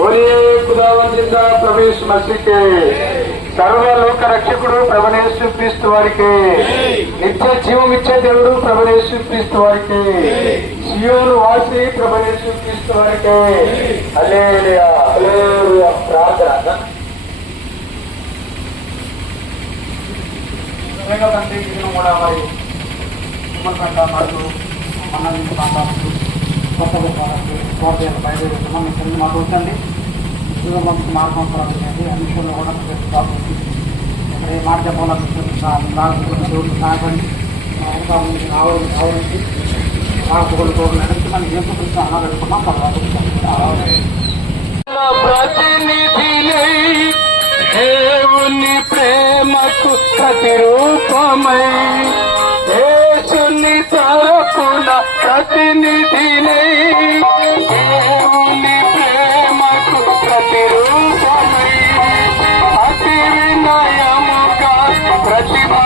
बोलिए खुदावन जिंदा प्रवेश मसीह के సర్వలోక రక్షకుడు ప్రభనేశ్వర క్రీస్తు వారికి నిత్య జీవం ఇచ్చే దేవుడు ప్రభనేశ్వర క్రీస్తు వారికి సియోను వాసి ప్రభనేశ్వర క్రీస్తు వారికి హల్లెలూయా హల్లెలూయా ప్రార్థన నిజంగా తండ్రి ఇది కూడా మరి విమర్శంగా మరియు మన నుంచి మాట్లాడుతూ కొత్త గొప్ప స్వార్థాలు బయలుదేరుతున్నాం మీ చెంది మాకు వచ్చండి జీవవంతు మార్గం ప్రారంభించండి అన్ని విషయంలో కూడా మీరు ఇక్కడ ఏ మాట చెప్పాలని దేవుడు సహాయపడి తోడు నడిచి కృష్ణ తర్వాత దేవుని ప్రేమకు ప్రతిరూపమై యేసుని తరపున Thank you.